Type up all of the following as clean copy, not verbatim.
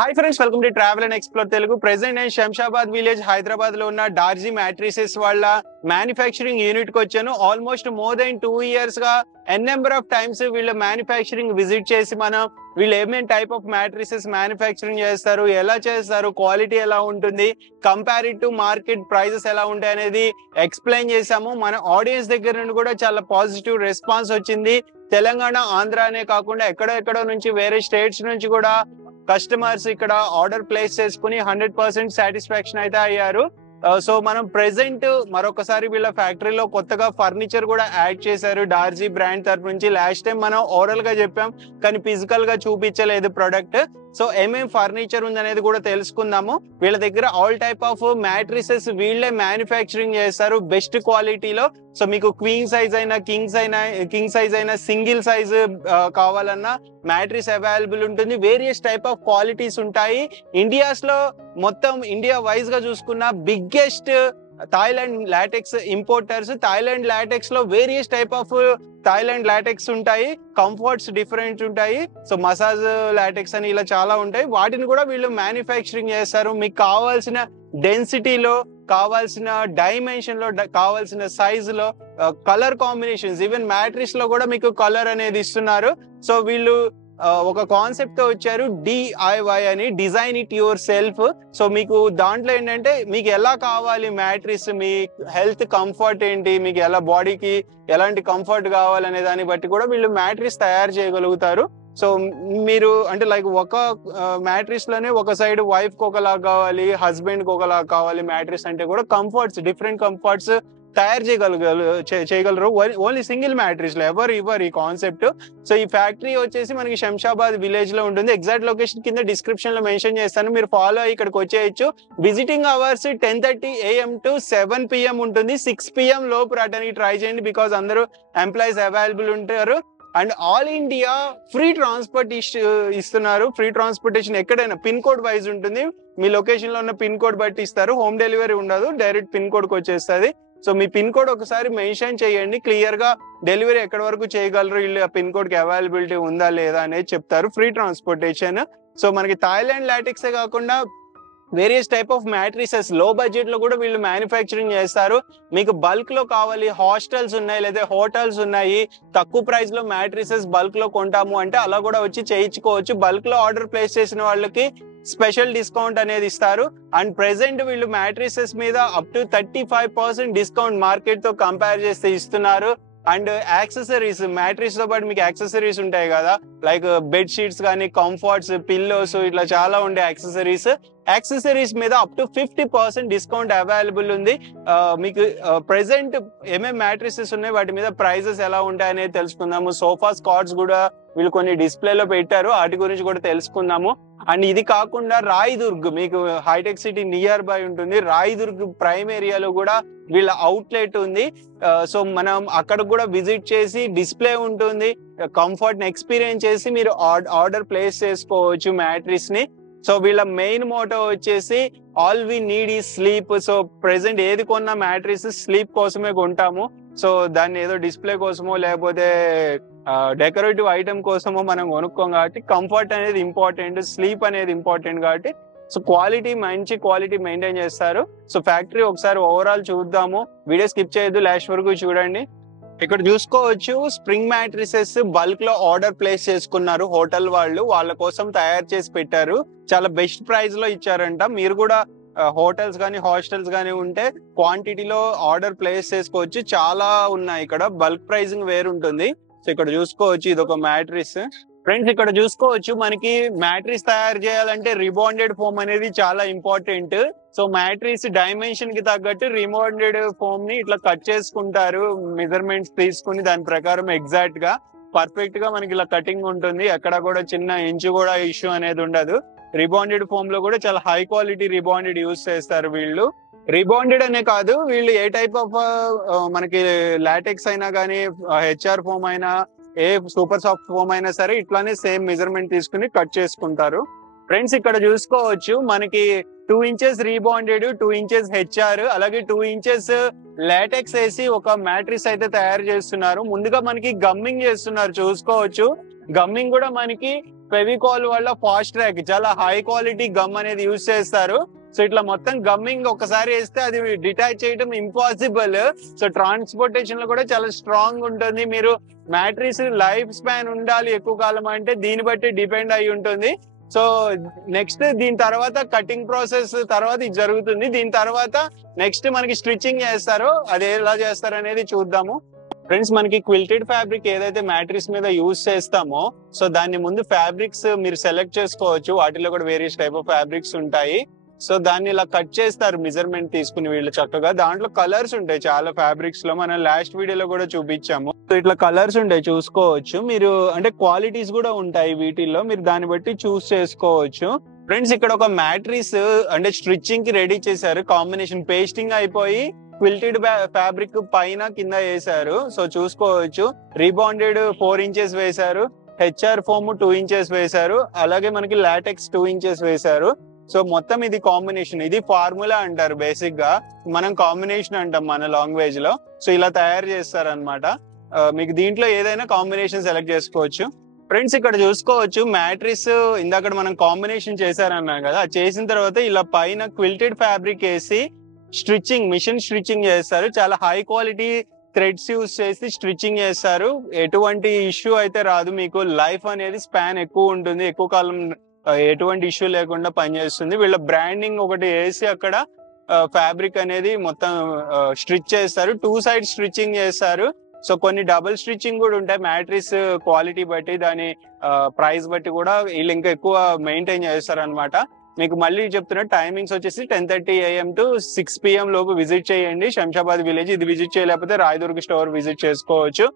Hi friends, welcome to travel and explore Telugu. Present నేను Shamshabad village Hyderabad లో ఉన్న డార్జీ మ్యాట్రిసెస్ వాళ్ళ మ్యానుఫ్యాక్చరింగ్ యూనిట్ కి వచ్చాను. ఆల్మోస్ట్ మోర్ దెన్ 2 years గా ఎన్ నెంబర్ ఆఫ్ టైమ్స్ వీళ్ళ మ్యానుఫ్యాక్చరింగ్ విజిట్ చేసి మనం వీళ్ళు ఏమేమి టైప్ ఆఫ్ మ్యాట్రిసెస్ మ్యానుఫ్యాక్చరింగ్ చేస్తారు, ఎలా చేస్తారు, క్వాలిటీ ఎలా ఉంటుంది, కంపేరిడ్ టు మార్కెట్ ప్రైజెస్ ఎలా ఉంటాయి అనేది ఎక్స్ప్లెయిన్ చేశాము. మన ఆడియన్స్ దగ్గర నుండి కూడా చాలా పాజిటివ్ రెస్పాన్స్ వచ్చింది. తెలంగాణ, ఆంధ్ర అనే కాకుండా ఎక్కడెక్కడో నుంచి వేరే స్టేట్స్ నుంచి కూడా కస్టమర్స్ ఇక్కడ ఆర్డర్ ప్లేస్ చేసుకుని 100% సాటిస్ఫాక్షన్ అయితే అయ్యారు. సో మనం ప్రెసెంట్ మరొకసారి వీళ్ళ ఫ్యాక్టరీలో కొత్తగా ఫర్నిచర్ కూడా యాడ్ చేశారు డార్జీ బ్రాండ్ తరఫు నుంచి. లాస్ట్ టైం మనం ఓరల్ గా చెప్పాం కానీ ఫిజికల్ గా చూపించలేదు ప్రొడక్ట్. సో ఏమేం ఫర్నిచర్ ఉందనేది కూడా తెలుసుకుందాము. వీళ్ళ దగ్గర ఆల్ టైప్ ఆఫ్ మ్యాట్రిసెస్ వీళ్ళే మ్యానుఫ్యాక్చరింగ్ చేస్తారు బెస్ట్ క్వాలిటీలో. సో మీకు క్వీన్ సైజ్ అయినా కింగ్ సైజ్ అయినా సింగిల్ సైజ్ కావాలన్నా మ్యాట్రిస్ అవైలబుల్ ఉంటుంది. వేరియస్ టైప్ ఆఫ్ క్వాలిటీస్ ఉంటాయి. మొత్తం ఇండియా వైజ్ గా చూసుకున్న biggest Thailand latex importers. Thailand latex లో various type of Thailand latex ఉంటాయి, కంఫర్ట్స్ డిఫరెంట్ ఉంటాయి. సో మసాజ్ లాటెక్స్ అని ఇలా చాలా ఉంటాయి. వాటిని కూడా వీళ్ళు మ్యానుఫ్యాక్చరింగ్ చేస్తారు. మీకు కావాల్సిన డెన్సిటీలో, కావాల్సిన డైమెన్షన్ లో, కావాల్సిన సైజ్ లో, కలర్ కాంబినేషన్స్, ఈవెన్ మ్యాట్రిస్ లో కూడా మీకు కలర్ అనేది ఇస్తున్నారు. సో వీళ్ళు ఒక కాన్సెప్ట్ తో వచ్చారు, DIY అని, design it your self. So మీకు దాంట్లో ఏంటంటే మీకు ఎలా కావాలి మ్యాట్రిస్, మీ హెల్త్ కంఫర్ట్ ఏంటి, మీకు ఎలా బాడీకి ఎలాంటి కంఫర్ట్ కావాలనే దాన్ని బట్టి కూడా వీళ్ళు మ్యాట్రిస్ తయారు చేయగలుగుతారు. సో మీరు అంటే లైక్ ఒక మ్యాట్రిస్ లోనే ఒక సైడ్ వైఫ్ కి ఒకలా కావాలి, హస్బెండ్ కి ఒకలా కావాలి మ్యాట్రిస్ అంటే కూడా కంఫర్ట్స్, డిఫరెంట్ కంఫర్ట్స్ తయారు చేయగలరు ఓన్లీ సింగిల్ మ్యాట్రిస్ లో. ఎవరు ఈ కాన్సెప్ట్. సో ఈ ఫ్యాక్టరీ వచ్చేసి మనకి శంషాబాద్ విలేజ్ లో ఉంటుంది. ఎగ్జాక్ట్ లొకేషన్ కింద డిస్క్రిప్షన్ లో మెన్షన్ చేస్తాను, మీరు ఫాలో అయ్యి ఇక్కడికి వచ్చేయచ్చు. Visiting hours 10:30 AM to 7 PM ఉంటుంది. 6 PM లోపు రావడానికి ట్రై చేయండి, బికాస్ అందరూ ఎంప్లాయీస్ అవైలబుల్ ఉంటారు. And all India free transport ఇస్తున్నారు. ఫ్రీ ట్రాన్స్పోర్టేషన్ ఎక్కడైనా పిన్ కోడ్ వైజ్ ఉంటుంది. మీ లొకేషన్ లో ఉన్న పిన్ కోడ్ బట్టి ఇస్తారు. హోమ్ డెలివరీ ఉండదు, డైరెక్ట్ పిన్ కోడ్ కి వచ్చేస్తుంది. సో మీ పిన్ కోడ్ ఒకసారి మెన్షన్ చేయండి, క్లియర్ గా డెలివరీ ఎక్కడి వరకు చేయగలరు, వీళ్ళు ఆ పిన్ కోడ్ కి అవైలబిలిటీ ఉందా లేదా అనేది చెప్తారు. Free transportation. సో మనకి థాయిలాండ్ లాటెక్సే కాకుండా వేరియస్ టైప్ ఆఫ్ మ్యాట్రిసెస్ లో బడ్జెట్ లో కూడా వీళ్ళు మ్యానుఫ్యాక్చరింగ్ చేస్తారు. మీకు బల్క్ లో కావాలి, హాస్టల్స్ ఉన్నాయి లేదా హోటల్స్ ఉన్నాయి, తక్కువ ప్రైస్ లో మ్యాట్రిసెస్ బల్క్ లో కొంటాము అంటే అలా కూడా వచ్చి చేయించుకోవచ్చు. బల్క్ లో ఆర్డర్ ప్లేస్ చేసిన వాళ్ళకి స్పెషల్ డిస్కౌంట్ అనేది ఇస్తారు. అండ్ ప్రెసెంట్ వీళ్ళు మ్యాట్రిసెస్ మీద అప్ టు 35% డిస్కౌంట్ మార్కెట్ తో కంపేర్ చేస్తే ఇస్తున్నారు. అండ్ యాక్సెసరీస్, మ్యాట్రిస్ తో పాటు మీకు యాక్సెసరీస్ ఉంటాయి కదా, లైక్ బెడ్ షీట్స్ కానీ, కంఫర్ట్స్, పిల్లోస్, ఇట్లా చాలా ఉండే యాక్సెసరీస్ మీద అప్ టు 50% డిస్కౌంట్ అవైలబుల్ ఉంది. మీకు ప్రెసెంట్ ఏమేమి మ్యాట్రిసెస్ ఉన్నాయి, వాటి మీద ప్రైజెస్ ఎలా ఉంటాయి అనేది తెలుసుకుందాము. సోఫా స్కాట్స్ కూడా వీళ్ళు కొన్ని డిస్ప్లేలో పెట్టారు, వాటి గురించి కూడా తెలుసుకుందాము. అండ్ ఇది కాకుండా రాయదుర్గ్, మీకు హైటెక్ సిటీ నియర్ బై ఉంటుంది, రాయదుర్గ్ ప్రైమ్ ఏరియాలో కూడా వీళ్ళ అవుట్లెట్ ఉంది. సో మనం అక్కడ కూడా విజిట్ చేసి డిస్ప్లే ఉంటుంది, కంఫర్ట్ ని ఎక్స్పీరియన్స్ చేసి మీరు ఆర్డర్ ప్లేస్ చేసుకోవచ్చు మ్యాట్రిస్ ని. సో వీళ్ళ మెయిన్ మోటో వచ్చేసి all we need is sleep. So present ఏది కొన్న మ్యాట్రిస్ స్లీప్ కోసమే కొంటాము. సో దాన్ని ఏదో డిస్ప్లే కోసమో లేకపోతే డెకరేటివ్ ఐటమ్ కోసమో మనం కొనుక్కోం కాబట్టి కంఫర్ట్ అనేది ఇంపార్టెంట్, స్లీప్ అనేది ఇంపార్టెంట్ కాబట్టి సో మంచి క్వాలిటీ మెయింటైన్ చేస్తారు. సో ఫ్యాక్టరీ ఒకసారి ఓవరాల్ చూద్దాము, వీడియో స్కిప్ చేయొద్దు, లాస్ట్ వరకు చూడండి. ఇక్కడ చూసుకోవచ్చు, స్ప్రింగ్ మ్యాట్రిసెస్ బల్క్ లో ఆర్డర్ ప్లేస్ చేసుకున్నారు హోటల్ వాళ్ళు, వాళ్ళ కోసం తయారు చేసి పెట్టారు. చాలా బెస్ట్ ప్రైస్ లో ఇచ్చారంట. మీరు కూడా హోటల్స్ కానీ హాస్టల్స్ కానీ ఉంటే క్వాంటిటీలో ఆర్డర్ ప్లేస్ చేసుకోవచ్చు. చాలా ఉన్నాయి ఇక్కడ, బల్క్ ప్రైసింగ్ వేరుంటుంది. సో ఇక్కడ చూసుకోవచ్చు, ఇది ఒక మ్యాట్రిస్. ఫ్రెండ్స్ ఇక్కడ చూసుకోవచ్చు, మనకి మ్యాట్రిస్ తయారు చేయాలంటే రిబాండెడ్ ఫోమ్ అనేది చాలా ఇంపార్టెంట్. సో మ్యాట్రిస్ డైమెన్షన్ కి తగ్గట్టు రిబాండెడ్ ఫోమ్ ని ఇట్లా కట్ చేసుకుంటారు, మెజర్మెంట్స్ తీసుకుని దాని ప్రకారం ఎగ్జాక్ట్ గా పర్ఫెక్ట్ గా మనకి ఇలా కటింగ్ ఉంటుంది. ఎక్కడ కూడా చిన్న ఇంచు కూడా ఇష్యూ అనేది ఉండదు. రిబాండెడ్ ఫోమ్ లో కూడా చాలా హై క్వాలిటీ రిబాండెడ్ యూజ్ చేస్తారు వీళ్ళు. రిబాండెడ్ అనే కాదు, వీళ్ళు ఏ టైప్ ఆఫ్ మనకి లాటెక్స్ అయినా కానీ, HR ఫోమ్ అయినా, ఏ సూపర్ సాఫ్ట్ ఫోమ్ అయినా సరే ఇట్లానే సేమ్ మెజర్మెంట్ తీసుకుని కట్ చేసుకుంటారు. ఫ్రెండ్స్ ఇక్కడ చూసుకోవచ్చు, మనకి 2 inches రీబాండెడ్, 2 inches HR, అలాగే 2 inches లాటెక్స్ వేసి ఒక మ్యాట్రిస్ అయితే తయారు చేస్తున్నారు. ముందుగా మనకి గమ్మింగ్ చేస్తున్నారు చూసుకోవచ్చు. గమ్మింగ్ కూడా మనకి ఫెవికాల్ వల్ల ఫాస్ట్ ట్రాక్ చాలా హై క్వాలిటీ గమ్ అనేది యూజ్ చేస్తారు. సో ఇట్లా మొత్తం గమ్మింగ్ ఒకసారి వేస్తే అది డిటాచ్ చేయడం ఇంపాసిబుల్. సో ట్రాన్స్పోర్టేషన్ లో కూడా చాలా స్ట్రాంగ్ ఉంటుంది. మీరు మ్యాట్రిక్స్ లైఫ్ స్పాన్ ఉండాలి ఎక్కువ కాలం అంటే దీన్ని బట్టి డిపెండ్ అయి ఉంటుంది. సో నెక్స్ట్ దీని తర్వాత కటింగ్ ప్రాసెస్ తర్వాత ఇది జరుగుతుంది. దీని తర్వాత నెక్స్ట్ మనకి స్టిచ్చింగ్ చేస్తారు. అది ఎలా చేస్తారు అనేది చూద్దాము. ఫ్రెండ్స్, మనకి క్విల్టెడ్ ఫ్యాబ్రిక్ ఏదైతే మ్యాట్రిక్స్ మీద యూజ్ చేస్తామో సో దాన్ని ముందు ఫ్యాబ్రిక్స్ మీరు సెలెక్ట్ చేసుకోవచ్చు. వాటిలో కూడా వేరియస్ టైప్ ఆఫ్ ఫ్యాబ్రిక్స్ ఉంటాయి. సో దాన్ని ఇలా కట్ చేస్తారు మెజర్మెంట్ తీసుకుని వీళ్ళు చక్కగా. దాంట్లో కలర్స్ ఉంటాయి చాలా ఫ్యాబ్రిక్స్ లో, మనం లాస్ట్ వీడియోలో కూడా చూపించాము. సో ఇట్లా కలర్స్ ఉంటాయి చూసుకోవచ్చు మీరు. అంటే క్వాలిటీస్ కూడా ఉంటాయి వీటిల్లో, మీరు దాన్ని బట్టి చూస్ చేసుకోవచ్చు. ఫ్రెండ్స్, ఇక్కడ ఒక మ్యాట్రిక్స్ అంటే స్టిచ్చింగ్ కి రెడీ చేశారు. కాంబినేషన్ పేస్టింగ్ అయిపోయి క్విల్టెడ్ ఫ్యాబ్రిక్ పైన కింద వేశారు. సో చూసుకోవచ్చు. రీబాండెడ్ 4 ఇంచెస్ వేశారు, హెచ్ఆర్ ఫోమ్ 2 ఇంచెస్ వేశారు, అలాగే మనకి లాటెక్స్ 2 ఇంచెస్ వేశారు. సో మొత్తం ఇది కాంబినేషన్, ఇది ఫార్ములా అంటారు బేసిక్ గా, మనం కాంబినేషన్ అంటాం మన లాంగ్వేజ్ లో. సో ఇలా తయారు చేస్తారు అనమాట. మీకు దీంట్లో ఏదైనా కాంబినేషన్ సెలెక్ట్ చేసుకోవచ్చు. ఫ్రెండ్స్, ఇక్కడ చూసుకోవచ్చు మ్యాట్రిక్స్ ఇందాక మనం కాంబినేషన్ చేశారన్నాం కదా, చేసిన తర్వాత ఇలా పైన క్విల్టెడ్ ఫ్యాబ్రిక్ వేసి మిషన్ స్టిచ్చింగ్ చేస్తారు. చాలా హై క్వాలిటీ థ్రెడ్స్ యూజ్ చేసి స్టిచ్చింగ్ చేస్తారు. ఎటువంటి ఇష్యూ అయితే రాదు, మీకు లైఫ్ అనేది స్పాన్ ఎక్కువ ఉంటుంది, ఎక్కువ కాలం ఎటువంటి ఇష్యూ లేకుండా పనిచేస్తుంది. వీళ్ళ బ్రాండింగ్ ఒకటి వేసి అక్కడ ఫ్యాబ్రిక్ అనేది మొత్తం స్టిచ్ చేస్తారు. 2 సైడ్ స్టిచ్చింగ్ చేస్తారు. సో కొన్ని డబుల్ స్టిచ్చింగ్ కూడా ఉంటాయి. మ్యాట్రిక్స్ క్వాలిటీ బట్టి దాని ప్రైస్ బట్టి కూడా వీళ్ళు ఇంకా ఎక్కువ మెయింటైన్ చేస్తారు అనమాట. మీకు మళ్ళీ చెప్తున్నా, టైమింగ్స్ వచ్చేసి 10:30 AM to 6 PM లోపు విజిట్ చేయండి శంషాబాద్ విలేజ్. ఇది విజిట్ చేయలేకపోతే రాయదుర్గ్ స్టోర్ విజిట్ చేసుకోవచ్చు.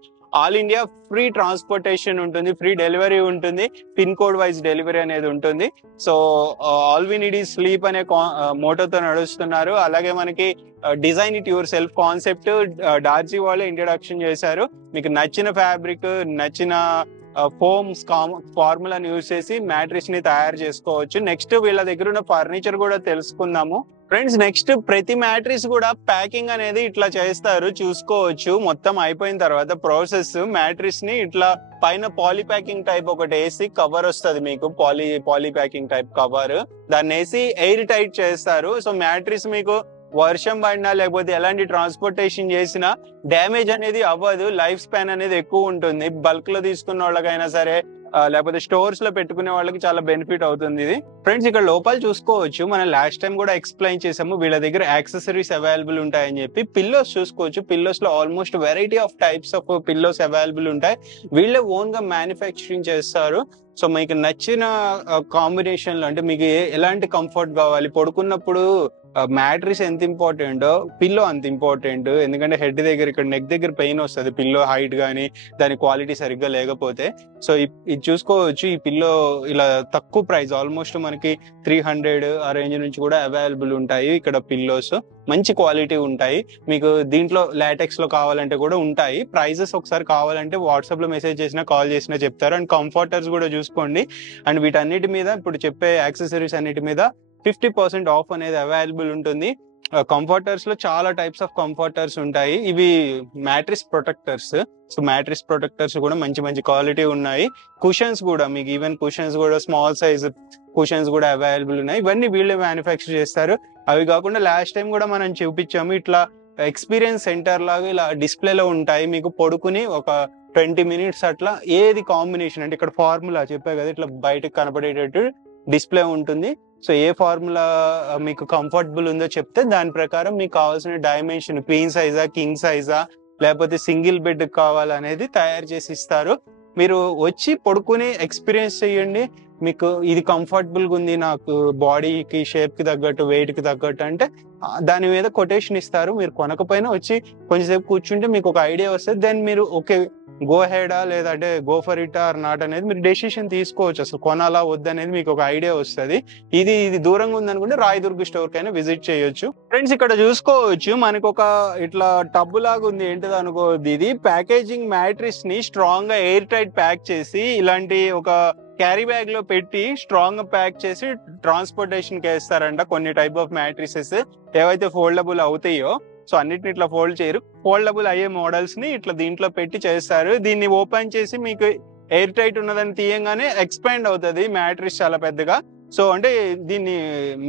ఆల్ ఇండియా ఫ్రీ ట్రాన్స్పోర్టేషన్ ఉంటుంది, ఫ్రీ డెలివరీ ఉంటుంది, పిన్ కోడ్ వైజ్ డెలివరీ అనేది ఉంటుంది. So all we need is sleep అనే మోటోతో నడుస్తున్నారు. అలాగే మనకి design it yourself concept డార్జీ వాళ్ళే ఇంట్రడక్షన్ చేశారు. మీకు నచ్చిన ఫ్యాబ్రిక్, నచ్చిన ఫోమ్స్ ఫార్ములాని యూజ్ చేసి మ్యాట్రిక్స్ ని తయారు చేసుకోవచ్చు. నెక్స్ట్ వీళ్ళ దగ్గర ఉన్న ఫర్నిచర్ కూడా తెలుసుకుందాము. ఫ్రెండ్స్, నెక్స్ట్ ప్రతి మ్యాట్రిక్స్ కూడా ప్యాకింగ్ అనేది ఇట్లా చేస్తారు చూసుకోవచ్చు. మొత్తం అయిపోయిన తర్వాత ప్రాసెస్ మ్యాట్రిక్స్ ని ఇట్లా పైన పాలీ ప్యాకింగ్ టైప్ ఒకటి వేసి కవర్ వస్తుంది మీకు, పాలీ ప్యాకింగ్ టైప్ కవర్, దాన్ని వేసి ఎయిర్ టైట్ చేస్తారు. సో మ్యాట్రిక్స్ మీకు వర్షం పడినా లేకపోతే ఎలాంటి ట్రాన్స్పోర్టేషన్ చేసినా డ్యామేజ్ అనేది అవ్వదు, లైఫ్ స్పాన్ అనేది ఎక్కువ ఉంటుంది. బల్క్ లో తీసుకున్న వాళ్ళకైనా సరే లేకపోతే స్టోర్స్ లో పెట్టుకునే వాళ్ళకి చాలా బెనిఫిట్ అవుతుంది ఇది. ఫ్రెండ్స్, ఇక్కడ లోపల చూసుకోవచ్చు, మనం లాస్ట్ టైం కూడా ఎక్స్ప్లెయిన్ చేసాము వీళ్ళ దగ్గర యాక్సెసరీస్ అవైలబుల్ ఉంటాయని చెప్పి. పిల్లోస్ చూసుకోవచ్చు, పిల్లోస్ లో almost variety of types of pillows available ఉంటాయి. వీళ్ళే ఓన్ గా మ్యానుఫ్యాక్చరింగ్ చేస్తారు. సో మీకు నచ్చిన కాంబినేషన్ లో, అంటే మీకు ఎలాంటి కంఫర్ట్ కావాలి, పడుకున్నప్పుడు మ్యాట్రిక్స్ ఎంత ఇంపార్టెంటో పిల్లో అంత ఇంపార్టెంట్. ఎందుకంటే హెడ్ దగ్గర ఇక్కడ నెక్ దగ్గర పెయిన్ వస్తుంది పిల్లో హైట్ కానీ దాని క్వాలిటీ సరిగ్గా లేకపోతే. సో ఇది చూసుకోవచ్చు, ఈ పిల్లో ఇలా తక్కువ ప్రైస్, ఆల్మోస్ట్ మనకి 300 ఆ రేంజ్ నుంచి కూడా అవైలబుల్ ఉంటాయి ఇక్కడ పిల్లోస్. మంచి క్వాలిటీ ఉంటాయి. మీకు దీంట్లో లాటెక్స్ లో కావాలంటే కూడా ఉంటాయి. ప్రైజెస్ ఒకసారి కావాలంటే వాట్సాప్ లో మెసేజ్ చేసినా కాల్ చేసినా చెప్తారు. అండ్ కంఫర్టర్స్ కూడా చూసుకోండి. అండ్ వీటన్నిటి మీద ఇప్పుడు చెప్పే యాక్సెసరీస్ అన్నిటి మీద 50% ఆఫ్ అనేది అవైలబుల్ ఉంటుంది. కంఫర్టర్స్ లో చాలా టైప్స్ ఆఫ్ కంఫర్టర్స్ ఉంటాయి. ఇవి matrix protectors. So matrix protectors కూడా మంచి మంచి క్వాలిటీ ఉన్నాయి. కుషన్స్ కూడా మీకు ఈవెన్ కుషన్స్ కూడా స్మాల్ సైజ్ కుషన్స్ కూడా అవైలబుల్ ఉన్నాయి. ఇవన్నీ వీళ్ళే మ్యానుఫ్యాక్చర్ చేస్తారు. అవి కాకుండా లాస్ట్ టైం కూడా మనం చూపించాము, ఇట్లా ఎక్స్పీరియన్స్ సెంటర్ లాగా ఇలా డిస్ప్లేలో ఉంటాయి. మీకు పడుకుని ఒక 20 minutes అట్లా ఏది కాంబినేషన్ అంటే ఇక్కడ ఫార్ములా చెప్పా కదా, ఇట్లా బయటకు కనపడేటట్టు డిస్ప్లే ఉంటుంది. సో ఏ ఫార్ములా మీకు కంఫర్టబుల్ ఉందో చెప్తే దాని ప్రకారం మీకు కావాల్సిన డైమెన్షన్, క్వీన్ సైజా, కింగ్ సైజా, లేకపోతే సింగిల్ బెడ్ కావాలనేది తయారు చేసి ఇస్తారు. మీరు వచ్చి పడుకుని ఎక్స్పీరియన్స్ చేయండి. మీకు ఇది కంఫర్టబుల్ గా ఉంది, నాకు బాడీకి షేప్ కి తగ్గట్టు, వెయిట్ కి తగ్గట్టు అంటే దాని మీద కొటేషన్ ఇస్తారు. మీరు కొనకపోయినా వచ్చి కొంచెంసేపు కూర్చుంటే మీకు ఒక ఐడియా వస్తుంది. దెన్ మీరు ఓకే గో హెడా లేదంటే go for it or not అనేది మీరు డెసిషన్ తీసుకోవచ్చు. అసలు కొనాలా వద్దనేది మీకు ఒక ఐడియా వస్తుంది. ఇది దూరంగా ఉందనుకుంటే రాయదుర్గ్ స్టోర్ కైనా విజిట్ చేయొచ్చు. ఫ్రెండ్స్, ఇక్కడ చూసుకోవచ్చు మనకు ఒక ఇట్లా టబ్బు లాగా ఉంది. ఏంటిది అనుకోవద్దు, ఇది ప్యాకేజింగ్ మ్యాట్రిక్స్ ని స్ట్రాంగ్ గా ఎయిర్ టైట్ ప్యాక్ చేసి ఇలాంటి ఒక క్యారీ బ్యాగ్ లో పెట్టి స్ట్రాంగ్ గా ప్యాక్ చేసి ట్రాన్స్పోర్టేషన్ కి వేస్తారంట. కొన్ని టైప్ ఆఫ్ మ్యాట్రిసెస్ ఏవైతే ఫోల్డబుల్ అవుతాయో, సో అన్నిటిని ఇట్లా ఫోల్డ్ చేయరు, ఫోల్డబుల్ అయ్యే మోడల్స్ ని ఇట్లా దీంట్లో పెట్టి చేస్తారు. దీన్ని ఓపెన్ చేసి మీకు ఎయిర్ టైట్ ఉన్నదని తీయంగానే ఎక్స్పాండ్ అవుతుంది మ్యాట్రిక్స్ చాలా పెద్దగా. సో అంటే దీన్ని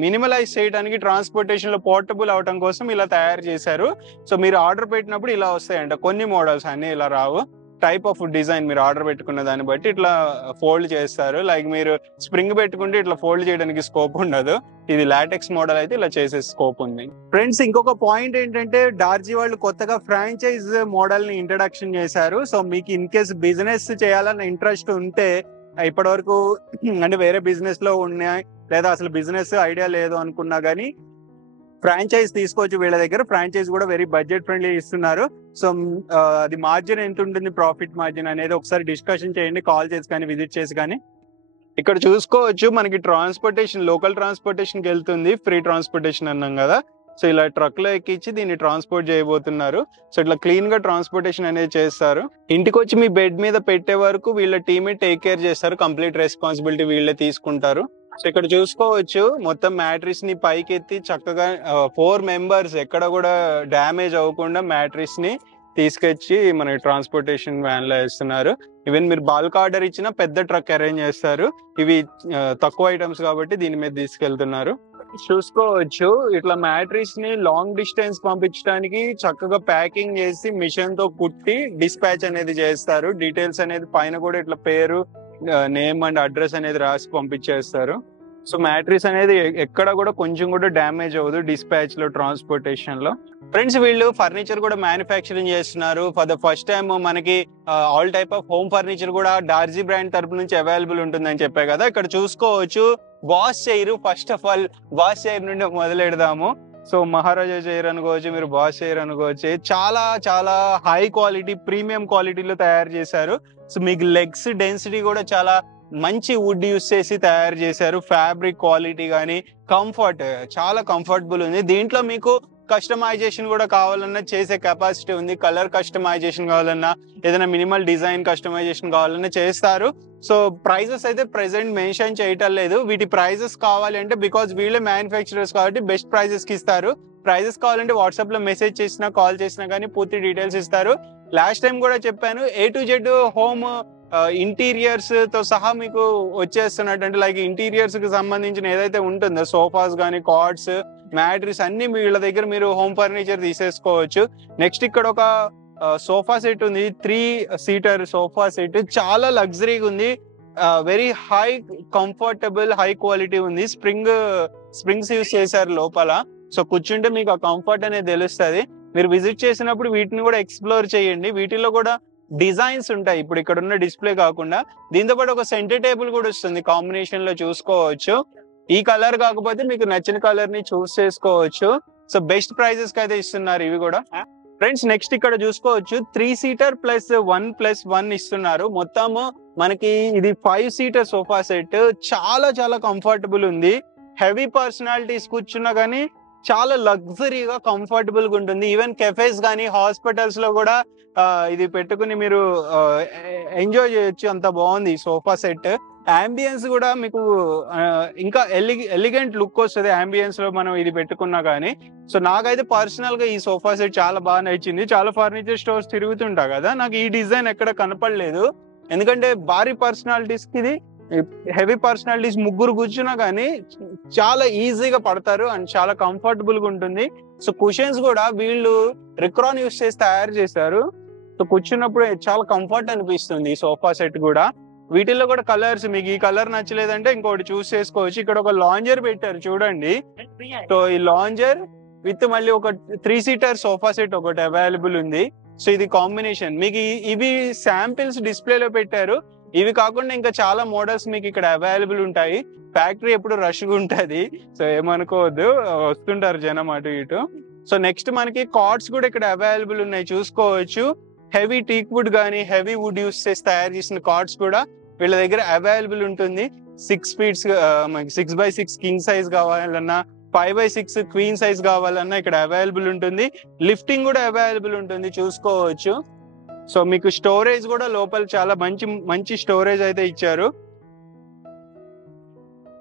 మినిమలైజ్ చేయడానికి ట్రాన్స్పోర్టేషన్ లో పోర్టబుల్ అవడం కోసం ఇలా తయారు చేశారు. సో మీరు ఆర్డర్ పెట్టినప్పుడు ఇలా వస్తాయంట, కొన్ని మోడల్స్ అన్ని ఇలా రావు. టైప్ ఆఫ్ డిజైన్ మీరు ఆర్డర్ పెట్టుకున్న దాన్ని బట్టి ఇట్లా ఫోల్డ్ చేస్తారు. లైక్ మీరు స్ప్రింగ్ పెట్టుకుంటే ఇట్లా ఫోల్డ్ చేయడానికి స్కోప్ ఉండదు. ఇది లాటెక్స్ మోడల్ అయితే ఇలా చేసే స్కోప్ ఉంది. ఫ్రెండ్స్ ఇంకొక పాయింట్ ఏంటంటే డార్జీ వాళ్ళు కొత్తగా ఫ్రాంచైజ్ మోడల్ ని ఇంట్రడక్షన్ చేశారు. సో మీకు ఇన్ కేస్ బిజినెస్ చేయాలన్న ఇంట్రెస్ట్ ఉంటే, ఇప్పటి వరకు అంటే వేరే బిజినెస్ లో ఉన్నాయి లేదా అసలు బిజినెస్ ఐడియా లేదు అనుకున్నా గానీ ఫ్రాంచైజ్ తీసుకోవచ్చు వీళ్ళ దగ్గర. ఫ్రాంచైజ్ కూడా వెరీ బడ్జెట్ ఫ్రెండ్లీ ఇస్తున్నారు. సో అది మార్జిన్ ఎంత ఉంటుంది, ప్రాఫిట్ మార్జిన్ అనేది ఒకసారి డిస్కషన్ చేయండి, కాల్ చేసి కానీ విజిట్ చేసి కానీ. ఇక్కడ చూసుకోవచ్చు మనకి ట్రాన్స్పోర్టేషన్, లోకల్ ట్రాన్స్పోర్టేషన్ కి వెళ్తుంది, ఫ్రీ ట్రాన్స్పోర్టేషన్ అన్నాం కదా. సో ఇలా ట్రక్ లో ఎక్కించి దీన్ని ట్రాన్స్పోర్ట్ చేయబోతున్నారు. సో ఇట్లా క్లీన్ గా ట్రాన్స్పోర్టేషన్ అనేది చేస్తారు. ఇంటికి వచ్చి మీ బెడ్ మీద పెట్టే వరకు వీళ్ళ టీమే టేక్ కేర్ చేస్తారు, కంప్లీట్ రెస్పాన్సిబిలిటీ వీళ్ళే తీసుకుంటారు. సో ఇక్కడ చూసుకోవచ్చు మొత్తం మ్యాట్రిక్స్ ని పైకి ఎత్తి చక్కగా 4 మెంబర్స్ ఎక్కడ కూడా డ్యామేజ్ అవ్వకుండా మ్యాట్రిక్స్ ని తీసుకొచ్చి మనకి ట్రాన్స్పోర్టేషన్ వ్యాన్ లో వేస్తున్నారు. ఈవెన్ మీరు బల్క్ ఆర్డర్ ఇచ్చినా పెద్ద ట్రక్ అరేంజ్ చేస్తారు. ఇవి తక్కువ ఐటమ్స్ కాబట్టి దీని మీద తీసుకెళ్తున్నారు. చూసుకోవచ్చు ఇట్లా మ్యాట్రిక్స్ ని లాంగ్ డిస్టెన్స్ పంపించడానికి చక్కగా ప్యాకింగ్ చేసి మిషన్ తో కుట్టి డిస్పాచ్ అనేది చేస్తారు. డీటెయిల్స్ అనేది పైన కూడా ఇట్లా పేరు, నేమ్ అండ్ అడ్రస్ అనేది రాసి పంపించేస్తారు. సో మ్యాట్రిక్స్ అనేది ఎక్కడ కూడా కొంచెం కూడా డ్యామేజ్ అవ్వదు డిస్పాచ్ లో, ట్రాన్స్పోర్టేషన్ లో. ఫ్రెండ్స్ వీళ్ళు ఫర్నిచర్ కూడా మ్యానుఫ్యాక్చరింగ్ చేస్తున్నారు. ఫర్ ద ఫస్ట్ టైం మనకి all type of home furniture కూడా డార్జీ బ్రాండ్ తరపు నుంచి అవైలబుల్ ఉంటుందని చెప్పాయి కదా. ఇక్కడ చూసుకోవచ్చు boss chair. First of all boss chair నుండి మొదలెడదాము. సో మహారాజా చైర్ అనుకోవచ్చు, మీరు బాస్ చైర్ అనుకోవచ్చు. చాలా చాలా హై క్వాలిటీ, ప్రీమియం క్వాలిటీలో తయారు చేశారు. సో మీకు లెగ్స్ డెన్సిటీ కూడా చాలా మంచి వుడ్ యూస్ చేసి తయారు చేశారు. ఫ్యాబ్రిక్ క్వాలిటీ కానీ కంఫర్ట్ చాలా కంఫర్టబుల్ ఉంది. దీంట్లో మీకు కస్టమైజేషన్ కూడా కావాలన్నా చేసే కెపాసిటీ ఉంది. కలర్ కస్టమైజేషన్ కావాలన్నా, ఏదైనా మినిమల్ డిజైన్ కస్టమైజేషన్ కావాలన్నా చేస్తారు. సో ప్రైజెస్ అయితే ప్రెసెంట్ మెన్షన్ చేయటం లేదు. వీటి ప్రైజెస్ కావాలి అంటే బికాజ్ వీళ్ళే మ్యానుఫ్యాక్చరర్స్ కాబట్టి బెస్ట్ ప్రైజెస్ కి ఇస్తారు. ప్రైజెస్ కావాలంటే వాట్సాప్ లో మెసేజ్ చేసినా, కాల్ చేసినా కానీ పూర్తి డీటెయిల్స్ ఇస్తారు. లాస్ట్ టైం కూడా చెప్పాను, A to Z home interiors తో సహా మీకు వచ్చేస్తున్నట్టు. అంటే లైక్ ఇంటీరియర్స్ కి సంబంధించిన ఏదైతే ఉంటుందో సోఫాస్ కానీ, కార్డ్స్, మ్యాట్రిక్స్ అన్ని వీళ్ళ దగ్గర మీరు హోమ్ ఫర్నిచర్ తీసేసుకోవచ్చు. నెక్స్ట్ ఇక్కడ ఒక సోఫా సెట్ ఉంది, 3 సీటర్ సోఫా సెట్. చాలా లగ్జరీగా ఉంది, very high comfortable, high quality ఉంది. స్ప్రింగ్స్ యూస్ చేశారు లోపల. సో కూర్చుంటే మీకు ఆ కంఫర్ట్ అనేది తెలుస్తుంది. మీరు విజిట్ చేసినప్పుడు వీటిని కూడా ఎక్స్ప్లోర్ చేయండి. వీటిలో కూడా డిజైన్స్ ఉంటాయి, ఇప్పుడు ఇక్కడ ఉన్న డిస్ప్లే కాకుండా. దీంతో పాటు ఒక సెంటర్ టేబుల్ కూడా వస్తుంది కాంబినేషన్ లో, చూసుకోవచ్చు. ఈ కలర్ కాకపోతే మీకు నచ్చిన కలర్ ని చూస్ చేసుకోవచ్చు. సో బెస్ట్ ప్రైజెస్ కి అయితే ఇస్తున్నారు ఇవి కూడా. ఫ్రెండ్స్ నెక్స్ట్ ఇక్కడ చూసుకోవచ్చు 3 సీటర్ ప్లస్ 1+1 ఇస్తున్నారు. మొత్తము మనకి ఇది 5 సీటర్ సోఫా సెట్. చాలా చాలా కంఫర్టబుల్ ఉంది. హెవీ పర్సనాలిటీస్ కూర్చున్నా కానీ చాలా లగ్జరీగా కంఫర్టబుల్ గా ఉంటుంది. ఈవెన్ కెఫేస్ కానీ, హాస్పిటల్స్ లో కూడా ఇది పెట్టుకుని మీరు ఎంజాయ్ చేయొచ్చు, అంత బాగుంది ఈ సోఫా సెట్. అంబియన్స్ కూడా మీకు ఇంకా ఎలిగెంట్ లుక్ వస్తుంది అంబియన్స్ లో మనం ఇది పెట్టుకున్నా కానీ. సో నాకైతే పర్సనల్ గా ఈ సోఫా సెట్ చాలా బాగా నచ్చింది. చాలా ఫర్నిచర్ స్టోర్స్ తిరుగుతుంటా కదా, నాకు ఈ డిజైన్ ఎక్కడ కనపడలేదు. ఎందుకంటే భారీ పర్సనాలిటీస్ కి ఇది, హెవీ పర్సనాలిటీస్ ముగ్గురు కూర్చున్నా కానీ చాలా ఈజీగా పడతారు అండ్ చాలా కంఫర్టబుల్ గా ఉంటుంది. సో కుషన్స్ కూడా వీళ్ళు రిక్రాన్ యూస్ చేసి తయారు చేశారు. సో కూర్చున్నప్పుడు చాలా కంఫర్ట్ అనిపిస్తుంది ఈ సోఫా సెట్ కూడా. వీటిల్లో కూడా కలర్స్, మీకు ఈ కలర్ నచ్చలేదంటే ఇంకోటి చూస్ చేసుకోవచ్చు. ఇక్కడ ఒక లాంజర్ పెట్టారు చూడండి. సో ఈ లాంజర్ విత్ మళ్ళీ ఒక 3 సీటర్ సోఫా సెట్ ఒకటి అవైలబుల్ ఉంది. సో ఇది కాంబినేషన్. మీకు ఇవి శాంపిల్స్ డిస్ప్లేలో పెట్టారు. ఇవి కాకుండా ఇంకా చాలా మోడల్స్ మీకు ఇక్కడ అవైలబుల్ ఉంటాయి. ఫ్యాక్టరీ ఎప్పుడు రష్ గా ఉంటది, సో ఏమనుకోవద్దు, వస్తుంటారు జనం అటు ఇటు. సో నెక్స్ట్ మనకి కార్డ్స్ కూడా ఇక్కడ అవైలబుల్ ఉన్నాయి, చూసుకోవచ్చు. హెవీ టీక్ వుడ్ కానీ, హెవీ వుడ్ యూస్ చేసి తయారు చేసిన కార్డ్స్ కూడా వీళ్ళ దగ్గర అవైలబుల్ ఉంటుంది. 6 ఫీట్స్ 6x6 కింగ్ సైజ్ కావాలన్నా, 5x6 క్వీన్ సైజ్ కావాలన్నా ఇక్కడ అవైలబుల్ ఉంటుంది. లిఫ్టింగ్ కూడా అవైలబుల్ ఉంటుంది, చూసుకోవచ్చు. సో మీకు స్టోరేజ్ కూడా లోపల చాలా మంచి స్టోరేజ్ అయితే ఇచ్చారు.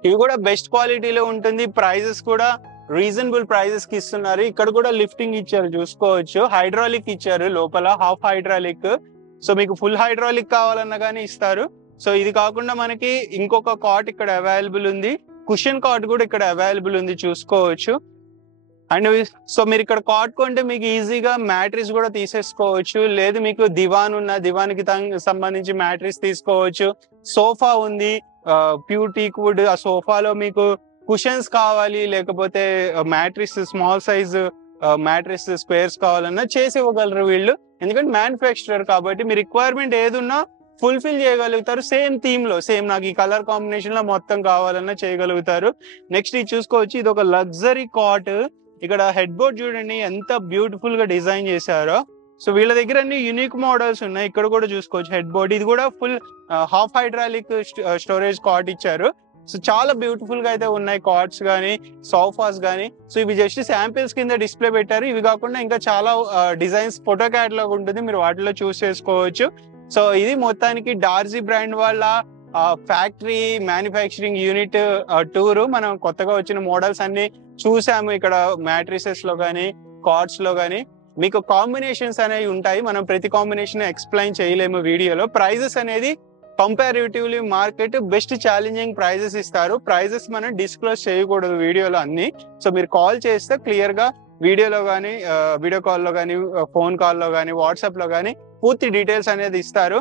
ఇవి కూడా బెస్ట్ క్వాలిటీలో ఉంటుంది. ప్రైజెస్ కూడా రీజనబుల్ ప్రైజెస్ కి ఇస్తున్నారు. ఇక్కడ కూడా లిఫ్టింగ్ ఇచ్చారు, చూసుకోవచ్చు. హైడ్రాలిక్ ఇచ్చారు లోపల, హాఫ్ హైడ్రాలిక్. సో మీకు ఫుల్ హైడ్రాలిక్ కావాలన్నా కానీ ఇస్తారు. సో ఇది కాకుండా మనకి ఇంకొక కాట్ ఇక్కడ అవైలబుల్ ఉంది, కుషన్ కాట్ కూడా ఇక్కడ అవైలబుల్ ఉంది, చూసుకోవచ్చు. అండ్ సో మీరు ఇక్కడ కాట్ కొంటే మీకు ఈజీగా మ్యాట్రిస్ కూడా తీసేసుకోవచ్చు. లేదు మీకు దివాన్ ఉన్న దివాన్కి సంబంధించి మ్యాట్రిస్ తీసుకోవచ్చు. సోఫా ఉంది ప్యూర్ టీక్ వుడ్, ఆ సోఫాలో మీకు కుషన్స్ కావాలి లేకపోతే mattress small size mattress squares కావాలన్నా చేసి ఇవ్వగలరు వీళ్ళు. ఎందుకంటే మ్యానుఫ్యాక్చరర్ కాబట్టి మీ రిక్వైర్మెంట్ ఏదున్నా ఫుల్ఫిల్ చేయగలుగుతారు. సేమ్ థీమ్ లో, సేమ్ నాకు ఈ కలర్ కాంబినేషన్ లో మొత్తం కావాలన్నా చేయగలుగుతారు. నెక్స్ట్ ఇది చూసుకోవచ్చు, ఇది ఒక లగ్జరీ కాట్. ఇక్కడ హెడ్ బోర్డ్ చూడండి ఎంత బ్యూటిఫుల్ గా డిజైన్ చేశారో. సో వీళ్ళ దగ్గర అన్ని యూనిక్ మోడల్స్ ఉన్నాయి. ఇక్కడ కూడా చూసుకోవచ్చు హెడ్ బోర్డ్, ఇది కూడా full half hydraulic storage cot ఇచ్చారు. సో చాలా బ్యూటిఫుల్ గా అయితే ఉన్నాయి కార్డ్స్ కానీ సోఫాస్ కానీ. సో ఇవి జస్ట్ శాంపిల్స్ కింద డిస్ప్లే పెట్టారు. ఇవి కాకుండా ఇంకా చాలా డిజైన్స్ ఫోటో క్యాటలాగ్ ఉంటుంది, మీరు వాటిలో చూస్ చేసుకోవచ్చు. సో ఇది మొత్తానికి డార్జీ బ్రాండ్ వాళ్ళ ఫ్యాక్టరీ మ్యానుఫ్యాక్చరింగ్ యూనిట్ టూర్. మనం కొత్తగా వచ్చిన మోడల్స్ అన్ని చూసాము. ఇక్కడ మ్యాట్రిసెస్ లో కానీ కార్డ్స్ లో కానీ మీకు కాంబినేషన్స్ అనేవి ఉంటాయి. మనం ప్రతి కాంబినేషన్ ఎక్స్ప్లెయిన్ చేయలేము వీడియోలో. ప్రైజెస్ అనేది comparatively market best challenging prices ఇస్తారు. ప్రైజెస్ మనం డిస్క్లోజ్ చేయకూడదు వీడియోలో అన్ని. సో మీరు కాల్ చేస్తే క్లియర్ గా వీడియోలో కానీ వీడియో కాల్లో కానీ ఫోన్ కాల్లో కానీ వాట్సాప్ లో కానీ పూర్తి డీటెయిల్స్ అనేది ఇస్తారు.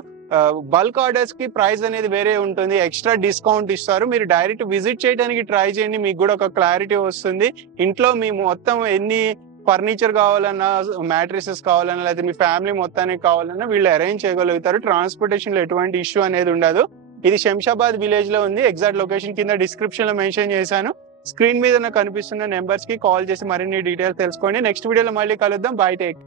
బల్క్ ఆర్డర్స్ కి ప్రైస్ అనేది వేరే ఉంటుంది, ఎక్స్ట్రా డిస్కౌంట్ ఇస్తారు. మీరు డైరెక్ట్ విజిట్ చేయడానికి ట్రై చేయండి, మీకు కూడా ఒక క్లారిటీ వస్తుంది. ఇంట్లో మీ మొత్తం ఎన్ని ఫర్నిచర్ కావాలన్నా, మ్యాట్రిసెస్ కావాలన్నా, లేదా మీ ఫ్యామిలీ మొత్తానికి కావాలన్నా వీళ్ళు అరేంజ్ చేయగలుగుతారు. ట్రాన్స్పోర్టేషన్ లో ఎటువంటి ఇష్యూ అనేది ఉండదు. ఇది శంషాబాద్ విలేజ్ లో ఉంది. ఎగ్జాక్ట్ లొకేషన్ కింద డిస్క్రిప్షన్ లో మెన్షన్ చేశాను. స్క్రీన్ మీద కనిపిస్తున్న నెంబర్స్ కి కాల్ చేసి మరిన్ని డీటెయిల్స్ తెలుసుకోండి. నెక్స్ట్ వీడియోలో మళ్ళీ కలుద్దాం. By, take.